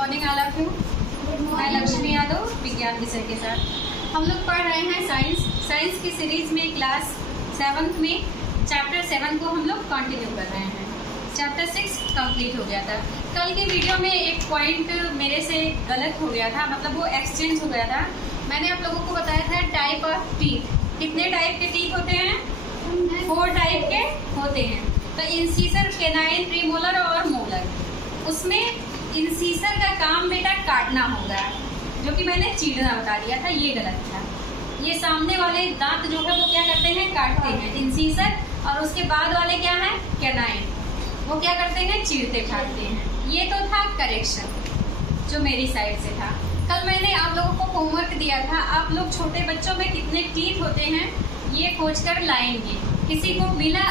Morning all of you. मैं लक्ष्मी यादव विज्ञान विषय के साथ हम लोग पढ़ रहे हैं साइंस की सीरीज में क्लास 7th में चैप्टर 7 को हम लोग कंटिन्यू कर रहे हैं। चैप्टर 6 कंप्लीट हो गया था। कल की वीडियो में एक पॉइंट मेरे से गलत हो गया था, मतलब वो एक्सचेंज हो गया था। मैंने आप लोगों को बताया था टाइप ऑफ टीथ, कितने टाइप के टीथ होते हैं? 4 टाइप के होते हैं। तो इंसीजर, केनाइन, प्रीमोलर और मोलर। उसमें इंसीजर का काम बेटा काटना होगा, जो कि मैंने चीरना बता दिया था, ये गलत था। ये सामने वाले दांत जो है वो क्या करते हैं? काटते हैं, इंसीजर। और उसके बाद वाले क्या है? केनाइन, वो क्या करते हैं? चीरते काटते हैं। ये तो था करेक्शन जो मेरी साइड से था। कल मैंने आप लोगों को होमवर्क दिया था, आप लोग छोटे बच्चों में कितने टीथ होते हैं ये खोज कर लाएंगे। किसी को मिला?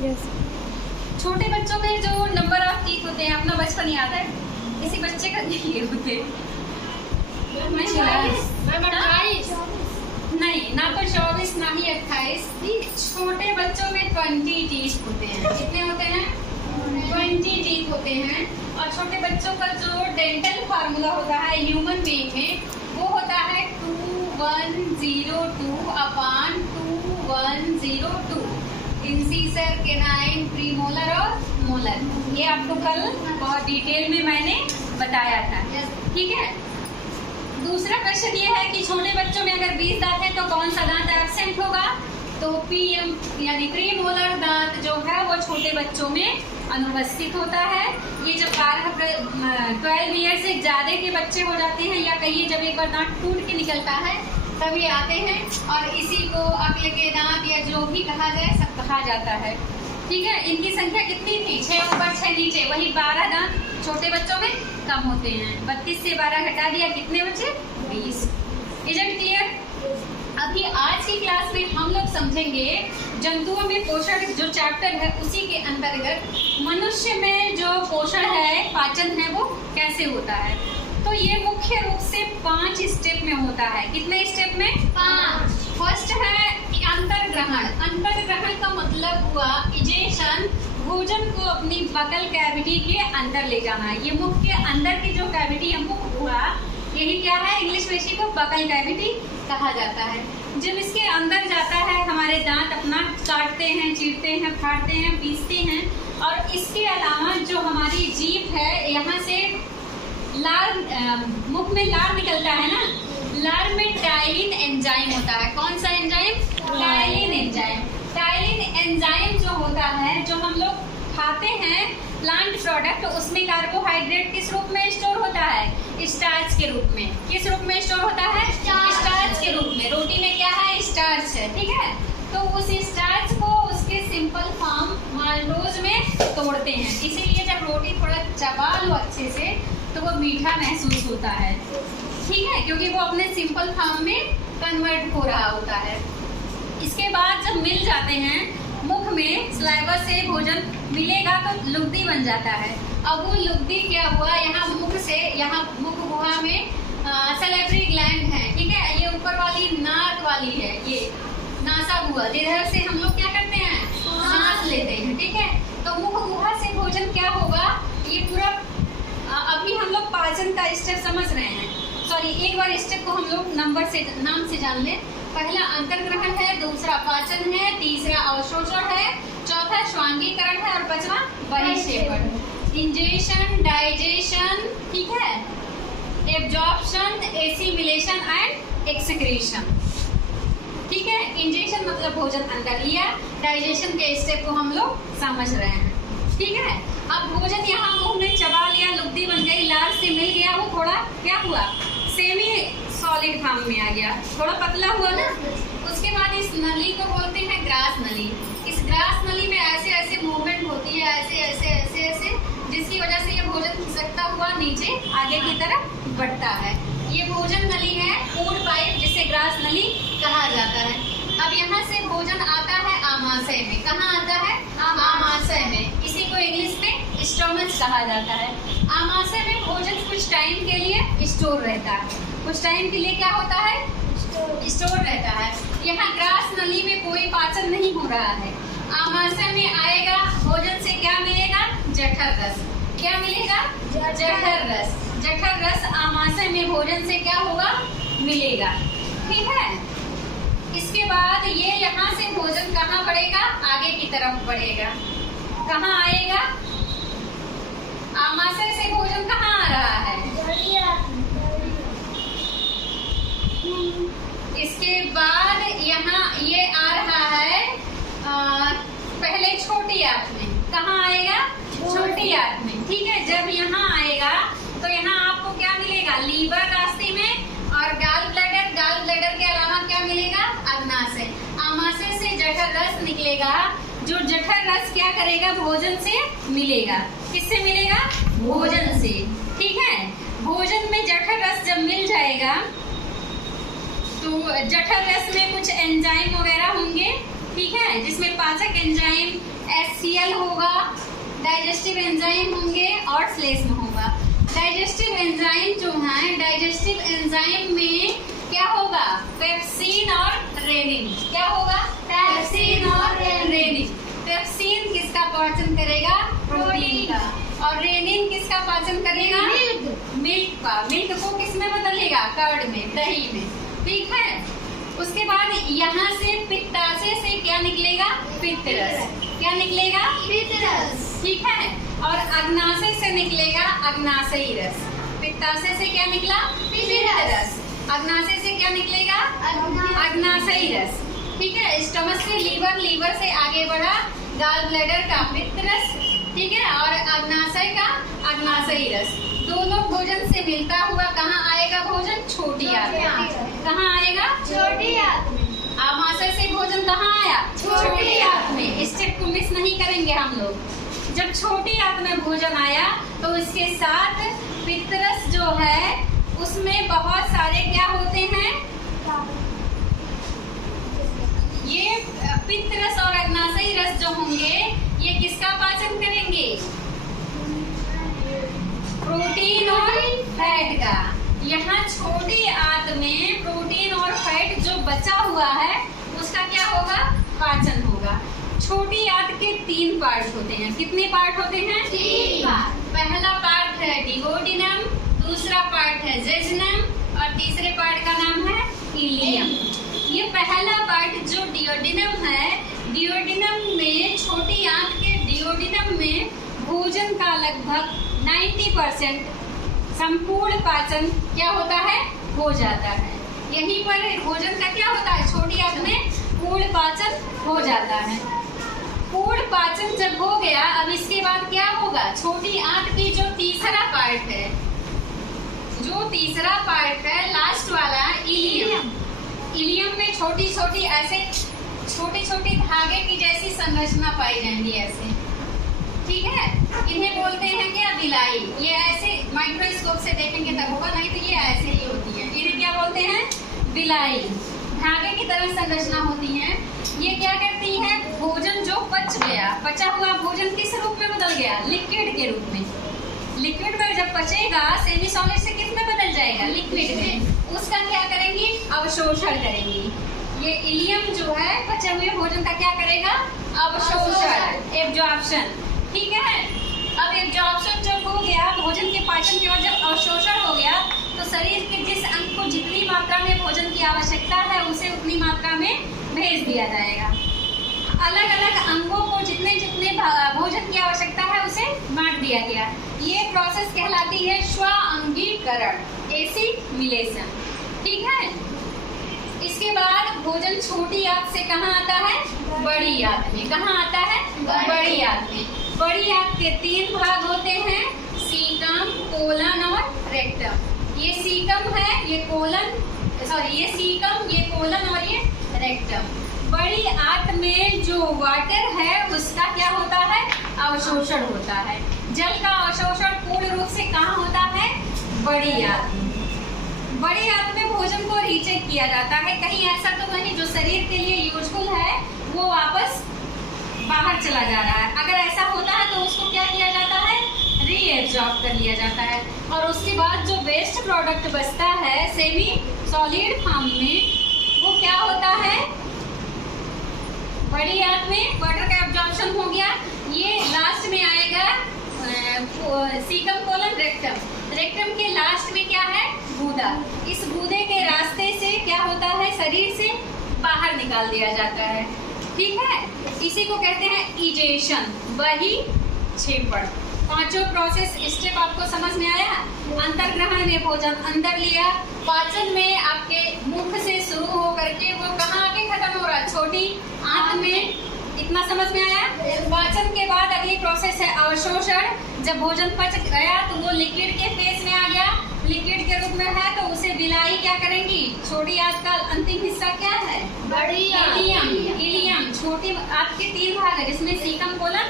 yes. छोटे बच्चों में जो नंबर ऑफ टीथ होते हैं, अपना बचपन याद है? किसी बच्चे का ये होते नहीं, ना तो 24 ना ही 28। छोटे बच्चों में 20 टीथ होते हैं। कितने होते हैं? 20 टीथ होते हैं। और छोटे बच्चों का जो डेंटल फार्मूला होता है ह्यूमन बीइंग में, वो होता है 2102 अपॉन 2102। इंसीजर, केनाइन, प्रीमोलर और मोलर, ये आपको कल बहुत डिटेल में मैंने बताया था। ठीक है। दूसरा क्वेश्चन ये है कि छोटे बच्चों में अगर 20 दांत है तो कौन सा दांत एब्सेंट होगा? तो पीएम यानी प्रीमोलर दांत जो है वो छोटे बच्चों में अनुपस्थित होता है। ये जब 12 ईयर से ज्यादा के बच्चे हो जाते हैं, या कहिए जब एक बार दांत टूट के निकलता है तब ये आते हैं, और इसी को अक्ल के दांत या जो भी कहा जाए सब कहा जाता है। ठीक है। इनकी संख्या कितनी थी? 6 ऊपर 6 नीचे, वही 12 दांत छोटे बच्चों में कम होते हैं। 32 से 12 घटा दिया, कितने बचे? 20। Is it clear? अभी आज की क्लास में हम लोग समझेंगे जंतुओं में पोषण, जो चैप्टर है उसी के अंतर्गत मनुष्य में जो पोषण है, पाचन है, वो कैसे होता है। तो ये मुख्य रूप से 5 स्टेप में होता है। कितने स्टेप में? 5। फर्स्ट है अंतर्ग्रहण। अंतर्ग्रहण का मतलब हुआ इजेशन, भोजन को अपनी बकल कैविटी के अंदर ले जाना। ये मुख के अंदर की जो कैविटी है, मुख हुआ, यही क्या है? इंग्लिश में इसी को बकल कैविटी कहा जाता है। जब इसके अंदर जाता है, हमारे दांत अपना काटते हैं, चीरते हैं, फाड़ते हैं, पीसते हैं। और इसके अलावा जो हमारी जीभ है, यहाँ से लार, मुख में लार निकलता है ना, लार में टाइलिन एंजाइम होता है। कौन सा enzyme? Ptyalin enzyme. Ptyalin enzyme जो होता है, जो हम लोग खाते हैं प्लांट प्रोडक्ट, उसमें कार्बोहाइड्रेट किस रूप में स्टोर होता है? स्टार्च के रूप में। किस रूप में स्टोर होता है? स्टार्च के रूप में। रोटी में क्या है? स्टार्च है। ठीक है। तो उस स्टार्च को उसके सिंपल फॉर्म माल्टोज में तोड़ते हैं। इसीलिए जब रोटी थोड़ा चबा लो अच्छे से तो वो मीठा महसूस होता है। ठीक है, क्योंकि वो अपने सिंपल फॉर्म में कन्वर्ट हो रहा होता है। इसके बाद जब मिल जाते हैं मुख में, सलाइवा से भोजन मिलेगा तो लुगदी बन जाता है। अब वो लुगदी क्या हुआ? यहाँ मुख से, यहाँ मुख गुहा में सैलिवरी ग्लैंड है। ठीक है। ये ऊपर वाली नाक वाली है, ये नासा गुहा, जिधर से हम लोग क्या करते हैं? सांस लेते हैं। ठीक है। तो मुख गुहा से भोजन क्या होगा? ये पूरा अभी हम लोग पाचन का स्टेप समझ रहे हैं। सॉरी, एक बार स्टेप को हम लोग नाम से जान लें। पहला अंतर्ग्रहण है, दूसरा पाचन है, तीसरा अवशोषण है, चौथा श्वांगीकरण है, और पांचवा बहिक्षेपण। इंजेशन, डाइजेशन, ठीक है, एब्जॉर्प्शन, एसिमिलेशन एंड एक्सक्रीशन। ठीक है। इंजेशन मतलब भोजन अंदर लिया, डाइजेशन के स्टेप को हम लोग समझ रहे हैं। ठीक है। अब भोजन यहाँ मुंह में चबा लिया, लुगदी बन गई, लार से मिल गया, वो थोड़ा क्या हुआ? सेमी सॉलिड फॉर्म में आ गया, थोड़ा पतला हुआ ना। उसके बाद इस नली को बोलते हैं ग्रास नली। इस ग्रास नली में ऐसे ऐसे मूवमेंट होती है, ऐसे ऐसे ऐसे ऐसे, जिसकी वजह से ये भोजन खिसकता हुआ नीचे आगे की तरफ बढ़ता है। ये भोजन नली है, फूड पाइप, जिसे ग्रास नली कहा जाता है। अब यहाँ से भोजन आता है आमाशय में। कहाँ आता है? आमाशय में। इसी को इंग्लिश में स्टोमच कहा जाता है। आमाशय में भोजन कुछ टाइम के लिए स्टोर रहता है। कुछ टाइम के लिए क्या होता है? स्टोर रहता है। यहाँ ग्रास नली में कोई पाचन नहीं हो रहा है। आमाशय में आएगा, भोजन से क्या मिलेगा? जठर रस। क्या मिलेगा? जठर रस। हमें भोजन से क्या होगा, मिलेगा। ठीक है, इसके बाद ये यहाँ से भोजन कहाँ बढ़ेगा, आगे की तरफ बढ़ेगा। कहाँ आएगा, आमाशय से भोजन कहाँ आ रहा है, इसके बाद यहाँ ये आ रहा है पहले छोटी आंत में। कहाँ आएगा, छोटी आंत में। ठीक है, जब यहाँ आएगा तो यहाँ आपको क्या मिलेगा, लीवर रास्ते में, और गाल ब्लैडर के अलावा क्या मिलेगा, अग्नाशय। आमाशय से जठर रस निकलेगा, जो जठर रस क्या करेगा, भोजन से मिलेगा। किससे मिलेगा, भोजन से। ठीक है, भोजन में जठर रस जब मिल जाएगा तो जठर रस में कुछ एंजाइम वगैरह होंगे। ठीक है, जिसमें पाचक एंजाइम HCl होगा, डाइजेस्टिव एंजाइम होंगे और श्लेष्म होगा। डाइजेस्टिव एंजाइम जो है, डाइजेस्टिव एंजाइम में क्या होगा, पेप्सिन और रेनिन। क्या होगा, पेप्सिन और रेनिन। पेप्सिन किसका पाचन करेगा, प्रोटीन का, और रेनिन किसका पाचन करेगा, मिल्क का। मिल्क को किस में बदलेगा, कर्ड में, दही में। ठीक है, उसके बाद यहाँ से पित्ताशय से क्या निकलेगा, पित्तरस। क्या निकलेगा, पित्तरस। ठीक है, और अग्नाशय से निकलेगा अग्नाशयी रस। पित्ताशय से क्या निकला, पित्तरस। अग्नाशय से क्या निकलेगा, अग्नाशयी रस। ठीक है, स्टमक से लीवर, लीवर से आगे बढ़ा गाल ब्लैडर का पित्तरस। ठीक है, और अग्नाशय का अग्नाशयी रस। दोनों भोजन से मिलता हुआ कहाँ आएगा भोजन, छोटी आंत में। कहाँ आएगा, छोटी आंत में। आमाशय से भोजन कहाँ आया, छोटी आंत में। इस स्टेप को मिस नहीं करेंगे हम लोग। जब छोटी आंत में भोजन आया तो इसके साथ पित्तरस जो है उसमें बहुत सारे क्या होते हैं, ये पित्तरस और अग्नाशयी रस जो होंगे ये किसका पाचन करेंगे, प्रोटीन और फैट का। यहाँ छोटी आंत में प्रोटीन और फैट जो बचा हुआ है उसका क्या होगा, पाचन होगा। छोटी आंत के 3 पार्ट होते हैं। कितने पार्ट होते हैं, 3 पार्ट। पहला पार्ट है डिओडिनम, दूसरा पार्ट है जेजुनम और तीसरे पार्ट का नाम है इलियम। ये पहला पार्ट जो डिओडिनम है, डिओडिनम में, छोटी आंत के डिओडिनम में भोजन का लगभग 90% संपूर्ण पाचन क्या होता है, हो जाता है। यहीं पर भोजन का क्या होता है, छोटी आंत में पूर्ण पाचन हो जाता है। पूर्ण पाचन जब हो गया, अब इसके बाद क्या होगा, छोटी आंत की जो तीसरा पार्ट है, लास्ट वाला इलियम। इलियम में छोटी छोटी ऐसे छोटी धागे की जैसी संरचना पाई जाएंगी ऐसे। ठीक है, इन्हें बोलते हैं क्या, बिलाई। ये ऐसे माइक्रोस्कोप से देखेंगे तब होगा, नहीं तो ये ऐसे ही होती है। इन्हें क्या बोलते हैं, बिलाई। धागे की तरह संरचना होती है। ये क्या करती है, भोजन जो पच गया, पचा हुआ भोजन किस रूप में बदल गया, लिक्विड के रूप में। लिक्विड में जब पचेगा सेमी सॉलिड से किस में बदल जाएगा, लिक्विड में। उसका क्या करेंगी, अवशोषण करेंगी। ये इलियम जो है पचे हुए भोजन का क्या करेगा, अवशोषण, एब्जॉर्प्शन। ठीक है, अब एब्जॉर्प्शन जब हो गया, भोजन के पाचन के बाद जब अवशोषण हो गया तो शरीर के जिस अंग को जितनी मात्रा में भोजन की आवश्यकता है उसे उतनी मात्रा में भेज दिया जाएगा। अलग अलग अंगों को जितने जितने भोजन की आवश्यकता है उसे बांट दिया गया। ये प्रोसेस कहलाती है स्वाअंगीकरण, एसिमिलेशन। ठीक है, इसके बाद भोजन छोटी आंत से कहाँ आता है, बड़ी आंत में। कहाँ आता है, बड़ी आंत में। बड़ी आंत के 3 भाग होते हैं, सीकम, कोलन और रेक्टम। ये सीकम है, ये कोलन, सॉरी ये सीकम, ये कोलन और ये रेक्टम। बड़ी आंत में जो वाटर है उसका क्या होता है, अवशोषण होता है। जल का अवशोषण पूर्ण रूप से कहाँ होता है, बड़ी आंत में। बड़ी आंत में भोजन को रीचेक किया जाता है। कहीं ऐसा तो नहीं जो शरीर के लिए यूजफुल है वो वापस बाहर चला जा रहा है। अगर ऐसा होता है तो उसको क्या किया जाता है, रीएब्जॉर्ब कर लिया जाता है। और उसके बाद जो वेस्ट प्रोडक्ट बचता है सेमी सॉलिड फॉर्म में, वो क्या होता है, बड़ी आंत में वाटर का एब्जॉर्प्शन हो गया। ये लास्ट में आएगा सीकम, कोलन, रेक्टम। रेक्टम के लास्ट में क्या है, गूदा। इस गूदे के रास्ते से क्या होता है, शरीर से बाहर निकाल दिया जाता है। ठीक है, इसी को कहते हैं इजेशन, वही क्षेपण। पांचों प्रोसेस स्टेप आपको समझ में आया। अंतर्ग्रहण में भोजन अंदर लिया, पाचन में आपके मुख से शुरू हो करके वो कहाँ आके खत्म हो रहा है, छोटी आंत में। इतना समझ में आया। पाचन के बाद अगली प्रोसेस है अवशोषण। जब भोजन पच गया तो वो लिक्विड के फेस में आ गया, लिक्विड के रूप में है, तो उसे बिलाई क्या करेंगी, छोटी आंत का अंतिम हिस्सा क्या है, बड़ी इलियम। इलियम छोटी आंत के 3 भाग है, जिसमें caecum colon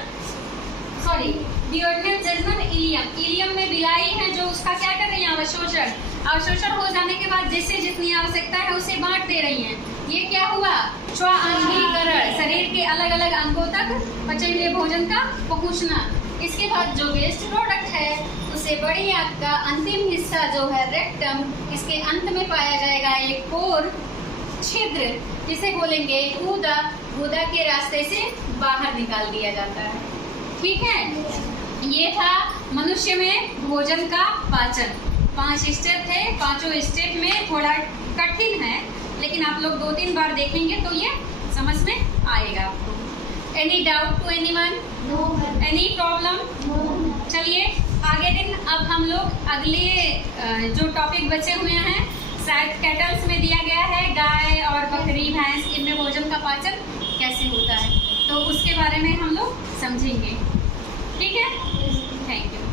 sorry duodenum jejunum ileum. Ileum में बिलाई है जो उसका क्या कर रही है, अवशोषण। अवशोषण हो जाने के बाद जिससे जितनी आवश्यकता है उसे बांट दे रही हैं। ये क्या हुआ, स्वांगीकरण, शरीर के अलग अलग अंगों तक पचे हुए भोजन का पहुंचना। इसके बाद जो वेस्ट प्रोडक्ट है उसे बड़ी आंत का अंतिम हिस्सा जो है रेक्टम, इसके अंत में पाया जाएगा एक पोर, छिद्र, जिसे बोलेंगे गूदा। गूदा के रास्ते से बाहर निकाल दिया जाता है। ठीक है, ये था मनुष्य में भोजन का पाचन। 5 स्टेप थे, पांचों स्टेप में थोड़ा कठिन है, लेकिन आप लोग 2-3 बार देखेंगे तो ये समझ में आएगा आपको। Any doubt to anyone? No. Any problem? No. चलिए आगे दिन अब हम लोग अगले जो टॉपिक बचे हुए हैं, शायद कैटल्स में दिया गया है, गाय और बकरी भैंस, इनमें भोजन का पाचन कैसे होता है, तो उसके बारे में हम लोग समझेंगे। ठीक है, थैंक यू।